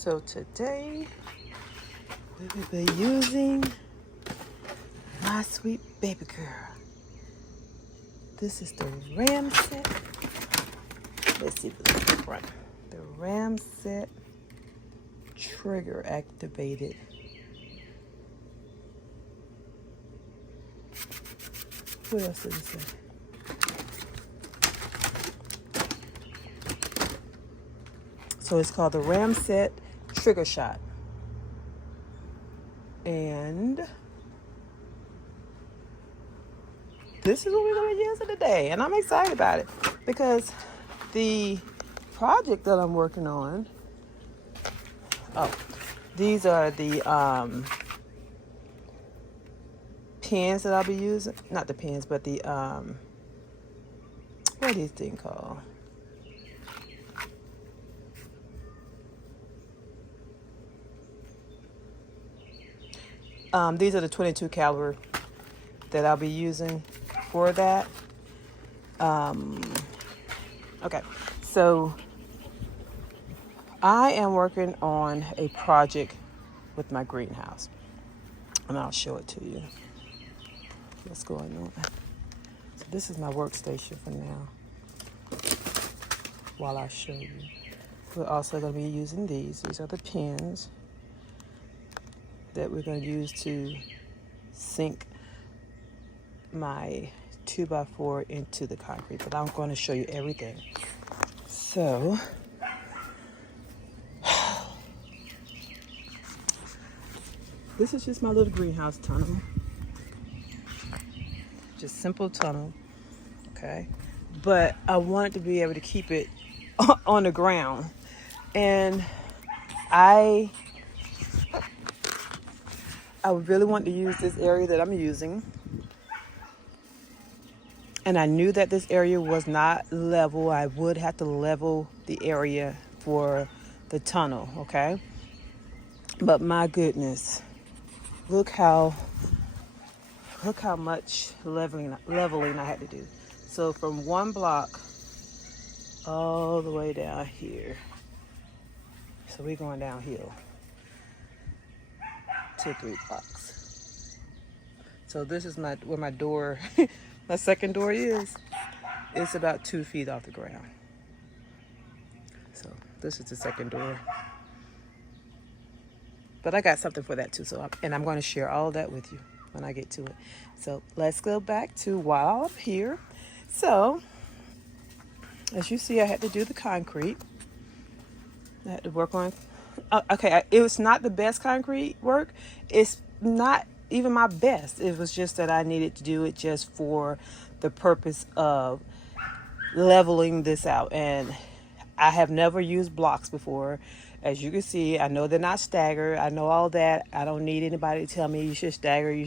So today we will be using my sweet baby girl. This is the Ramset. Let's see if it's in the front. The Ramset Trigger activated. What else did it say? So it's called the Ramset Trigger Shot. And this is what we're going to use today. And I'm excited about it because the project that I'm working on, these are the pins that I'll be using. Not the pins, but the, what are these things called? These are the 22 caliber that I'll be using for that. Okay, so I am working on a project with my greenhouse, and I'll show it to you. What's going on? So this is my workstation for now, while I show you. We're also going to be using these. These are the pins that we're going to use to sink my 2x4 into the concrete, but I'm going to show you everything. So this is just my little greenhouse tunnel, just simple tunnel, okay, but I wanted to be able to keep it on the ground, and I really want to use this area that I'm using. And I knew that this area was not level. I would have to level the area for the tunnel, okay? But my goodness, look how much leveling I had to do. So from one block all the way down here. So we're going downhill. 2-3 blocks. So this is where my door, my second door is. It's about 2 feet off the ground. So this is the second door. But I got something for that too. And I'm going to share all of that with you when I get to it. So let's go back to while I'm here. So as you see, I had to do the concrete. I had to work on. Okay, it was not the best concrete work. It's not even my best. It was just that I needed to do it just for the purpose of leveling this out. And I have never used blocks before. As you can see, I know they're not staggered. I know all that. I don't need anybody to tell me you should stagger.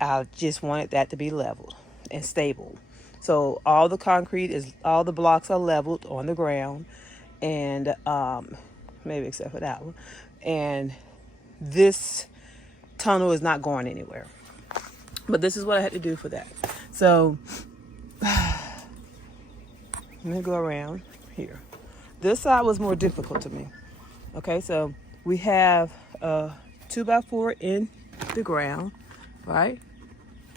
I just wanted that to be leveled and stable. So all the blocks are leveled on the ground, and maybe except for that one. And this tunnel is not going anywhere. But this is what I had to do for that. So let me go around here. This side was more difficult to me. Okay, so we have a 2x4 in the ground, right?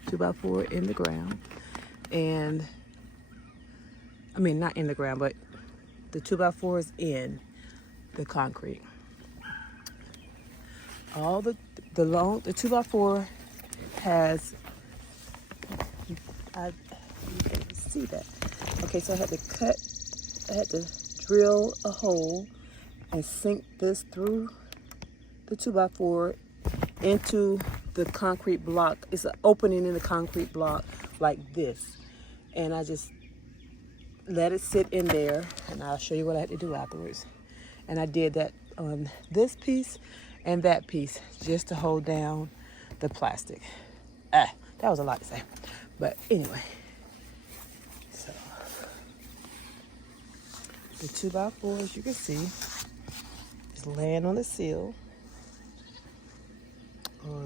2x4 in the ground. And I mean, not in the ground, but the 2x4 is in the concrete. All the 2x4 has, you can see that. Okay, so I had to drill a hole and sink this through the 2x4 into the concrete block. It's an opening in the concrete block like this. And I just let it sit in there, and I'll show you what I had to do afterwards. And I did that on this piece and that piece just to hold down the plastic. That was a lot to say, but anyway. So the 2x4, as you can see, is laying on the sill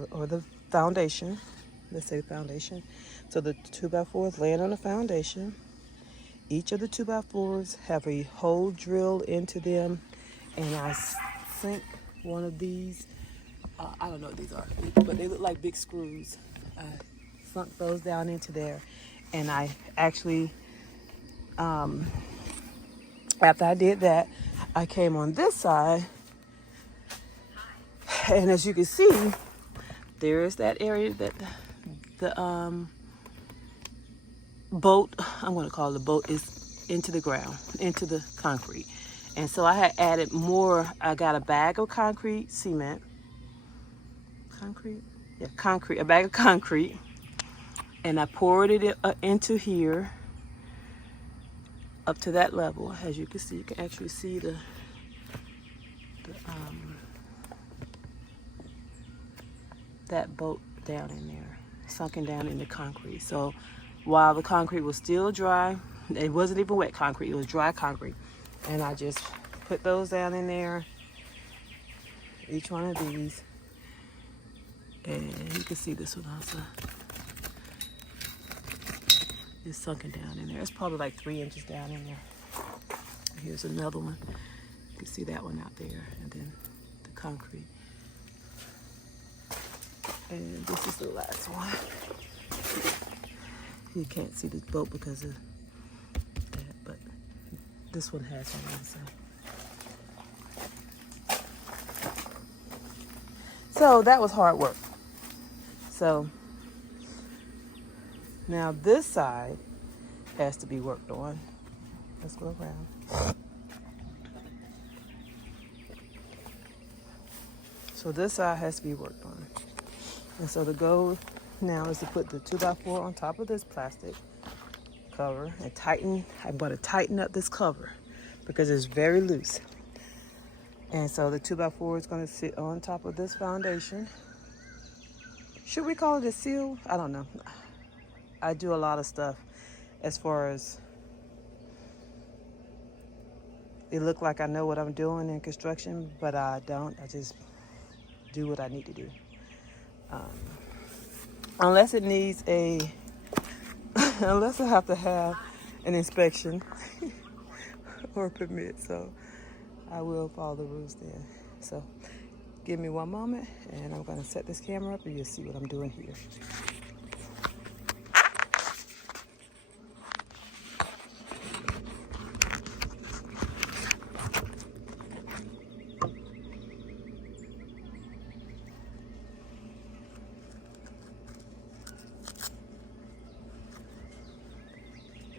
or the foundation. Let's say the foundation. So the 2x4 is laying on the foundation. Each of the 2x4s have a hole drilled into them, and I sink one of these. I don't know what these are, but they look like big screws. I sunk those down into there, and I actually, after I did that, I came on this side, and as you can see, there is that area that the boat, I'm going to call it the boat, is into the ground, into the concrete. And so I had added more. I got a bag of concrete cement. Concrete? Yeah, concrete, a bag of concrete. And I poured it into here up to that level. As you can see, you can actually see that boat down in there, sunken down in the concrete. So while the concrete was still dry, it wasn't even wet concrete, it was dry concrete. And I just put those down in there, each one of these. And you can see this one also. It's sunken down in there. It's probably like 3 inches down in there. Here's another one. You can see that one out there, and then the concrete. And this is the last one. You can't see the boat because of that, but this one has one also. So that was hard work. So now this side has to be worked on. Let's go around. So this side has to be worked on. And so the goal now is to put the 2x4 on top of this plastic cover and tighten. I'm going to tighten up this cover because it's very loose. And so the 2x4 is going to sit on top of this foundation. Should we call it a seal? I don't know. I do a lot of stuff as far as it look like I know what I'm doing in construction, but I don't. I just do what I need to do. Unless it needs unless I have to have an inspection or a permit. So I will follow the rules then. So give me one moment and I'm going to set this camera up and you'll see what I'm doing here.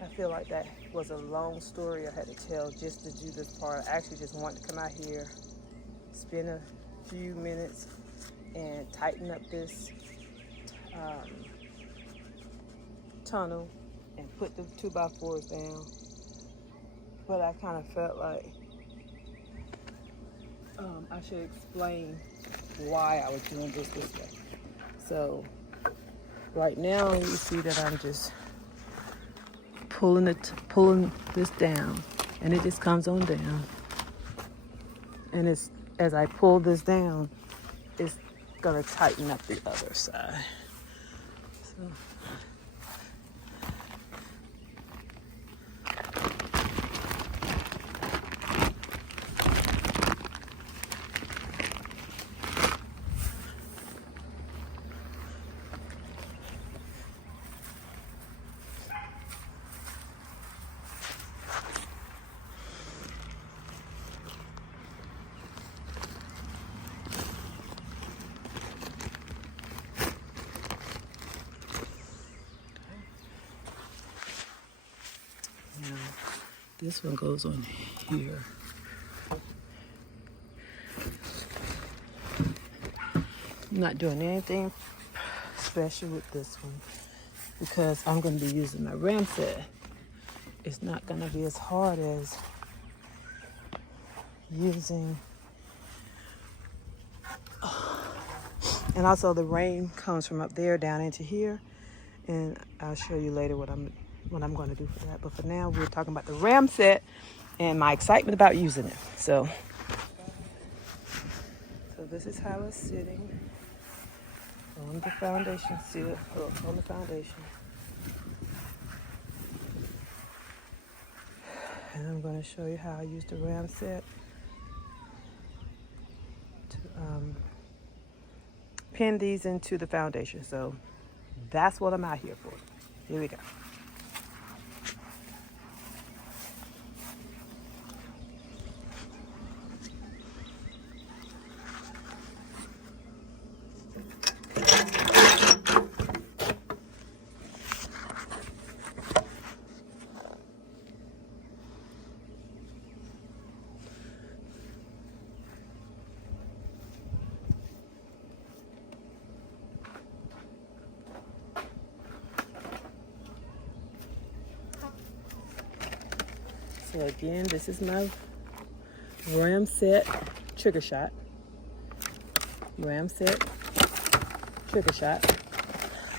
I feel like that was a long story I had to tell just to do this part. I actually just wanted to come out here, spend a few minutes and tighten up this tunnel and put the 2x4s down. But I kind of felt like I should explain why I was doing this way. So right now you see that I'm just pulling this down, and it just comes on down. And it's as I pull this down, it's gonna tighten up the other side. So. This one goes on here. I'm not doing anything special with this one because I'm going to be using my Ramset. It's not going to be as hard as using. And also the rain comes from up there down into here, and I'll show you later what I'm going to do for that. But for now, we're talking about the Ramset and my excitement about using it. So this is how it's sitting on the foundation seal, on the foundation. And I'm going to show you how I use the Ramset pin these into the foundation. So that's what I'm out here for. Here we go. So again, this is my Ramset Trigger Shot. Ramset Trigger Shot.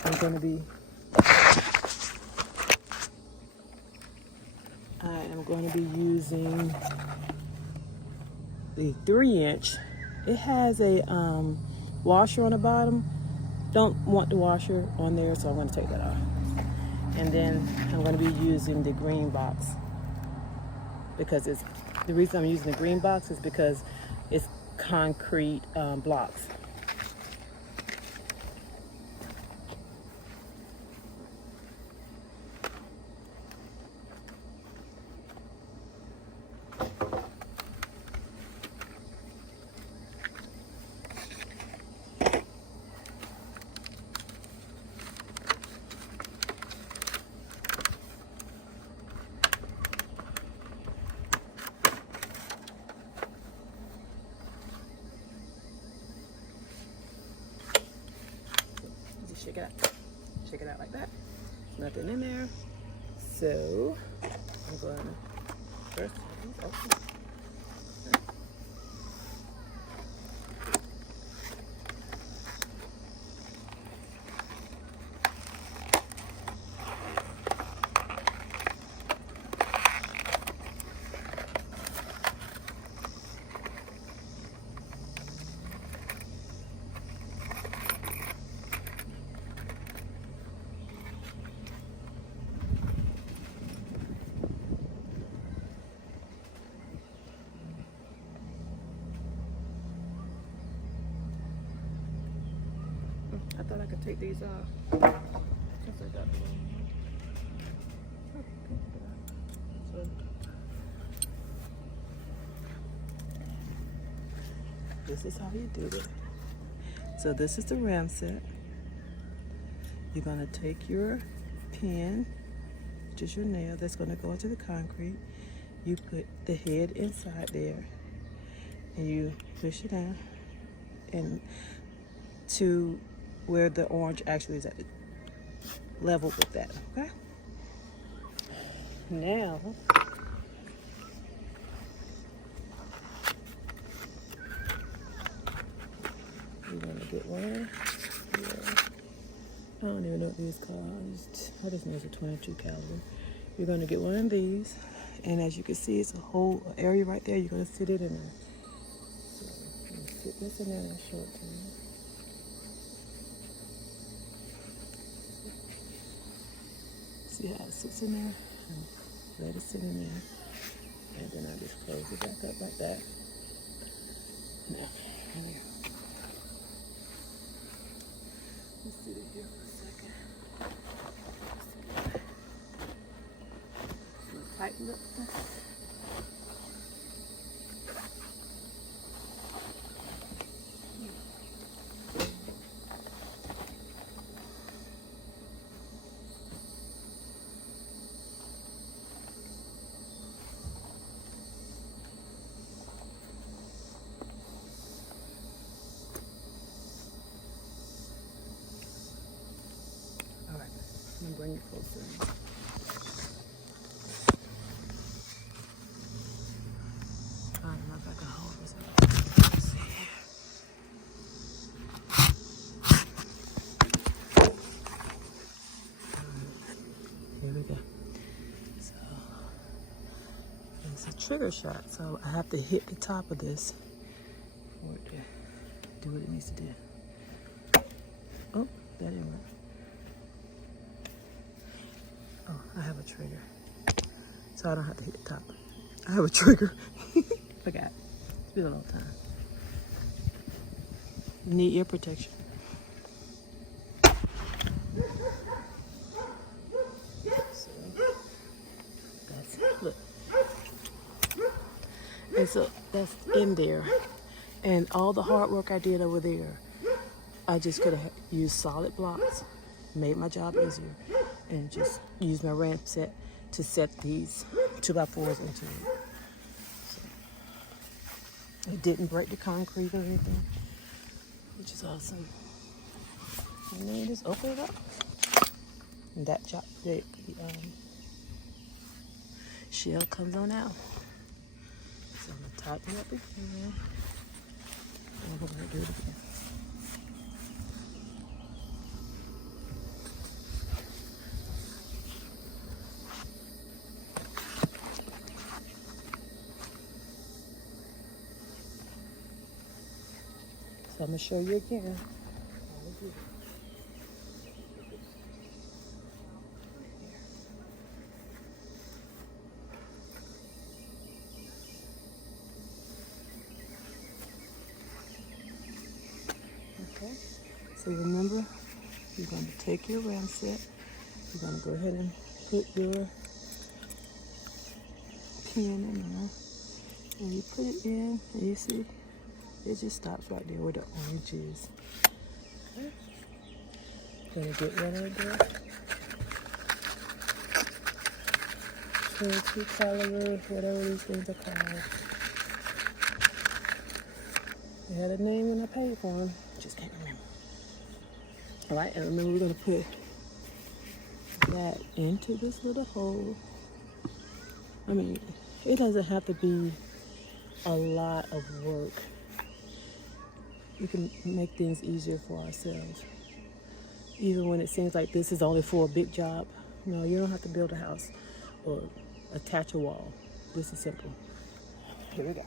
I am going to be using the 3-inch. It has a washer on the bottom. Don't want the washer on there, so I'm going to take that off. And then I'm going to be using the green box, because the reason I'm using the green box is because it's concrete blocks. Shake it out. Shake it out like that. Nothing in there. So I'm going to first open. I thought I could take these off. Since I got them. So this is how you do it. So this is the Ramset. You're gonna take your pin, which is your nail, that's gonna go into the concrete. You put the head inside there, and you push it down, and to where the orange actually is at the level with that, okay? Now, you're gonna get one. I don't even know what these called. I just know it's a 22 caliber. You're gonna get one of these, and as you can see, it's a whole area right there. You're gonna sit it in there. So I'm gonna sit this in there and show it to you. See how it sits in there? And let it sit in there. And then I just close it back up like that. Now, here we go. Let's sit it here for a second. I'm gonna tighten up this. I'm gonna bring it closer. I don't know if I can hold this. Let's see here. Here we go. So it's a trigger shot. So I have to hit the top of this for it to do what it needs to do. Oh, that didn't work. Oh, I have a trigger, so I don't have to hit the top. I have a trigger. Forgot. It's been a long time. Need ear protection. So that's it. Look. And so that's in there. And all the hard work I did over there, I just could have used solid blocks, made my job easier, and just used my Ramset to set these 2x4s into it. So it didn't break the concrete or anything, which is awesome. And then you just open it up. And that job, the shell comes on out. So I'm gonna tighten it up again. And we're gonna do it again. So I'm gonna show you again. Okay, so remember, you're going to take your Ramset, you're going to go ahead and put your pin in there, and you put it in, and you see, it just stops right there where the orange is. Okay. Going to get one of the 22 caliber, whatever these things are called. They had a name when I paid for them, just can't remember. All right, and remember we're going to put that into this little hole. I mean, it doesn't have to be a lot of work. We can make things easier for ourselves. Even when it seems like this is only for a big job. No, you don't have to build a house or attach a wall. This is simple. Here we go.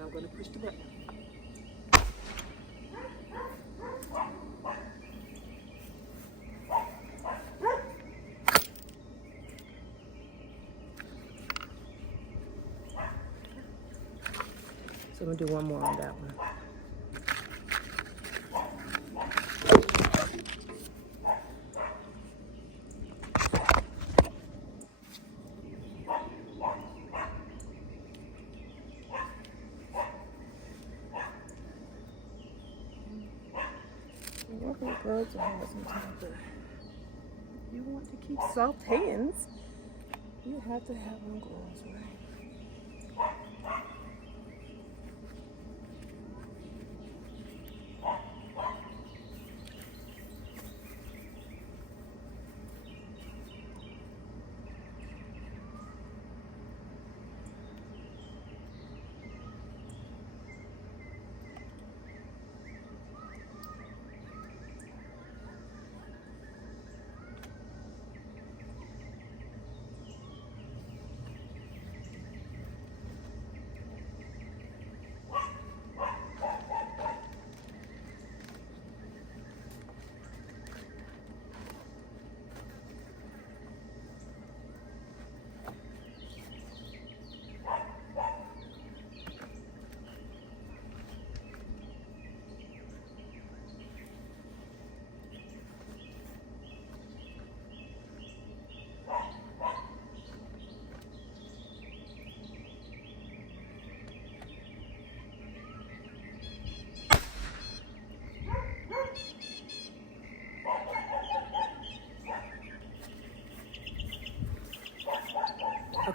I'm going to push the button. So I'm going to do one more on that one. Working with gloves are hard sometimes, but if you want to keep soft hands, you have to have on gloves, right?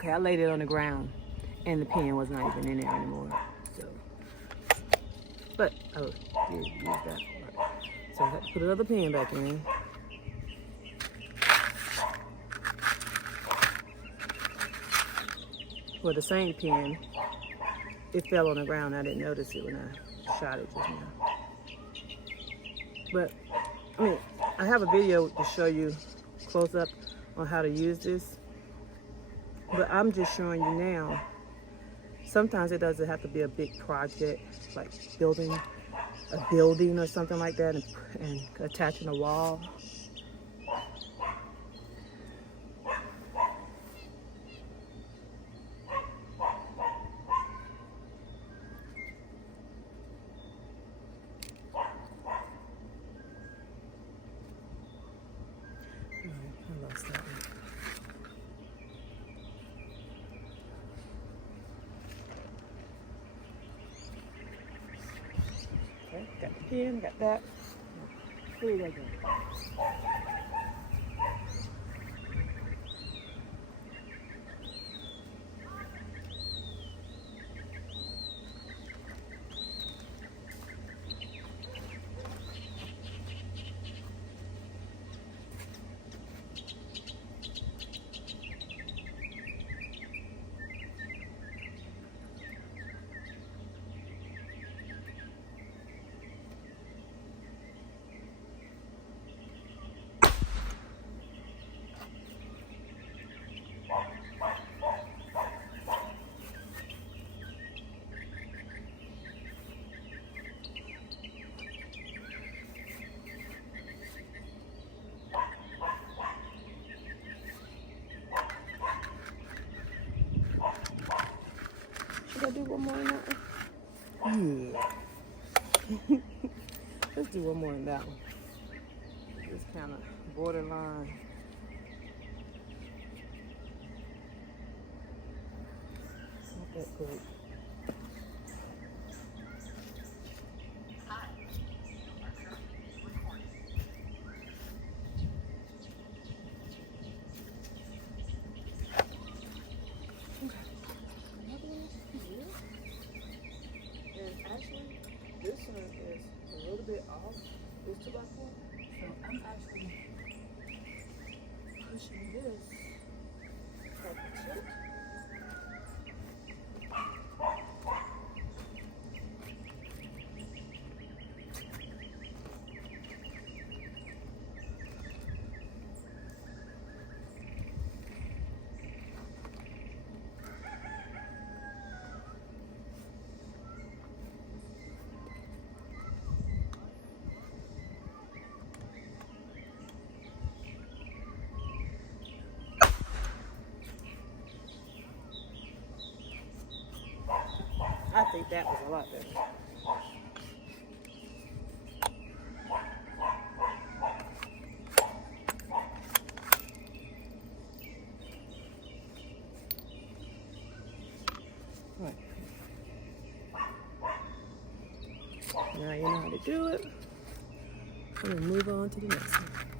Okay, I laid it on the ground and the pen was not even in there anymore. So, but I did use that part. So I had to put another pen back in. Well, the same pen, it fell on the ground. I didn't notice it when I shot it just now. But, I mean, I have a video to show you close up on how to use this. But I'm just showing you now. Sometimes it doesn't have to be a big project, like building a building or something like that and attaching a wall. I lost that one. Okay, got the pen, got that. Where did I go? Should I do one more in that one? Yeah. Let's do one more in that one. It's kind of borderline. It's not that great. Actually, this one is a little bit off. This 2x4. So I'm actually pushing this up the tip. I think that was a lot better. Right. Now you know how to do it. I'm going to move on to the next one.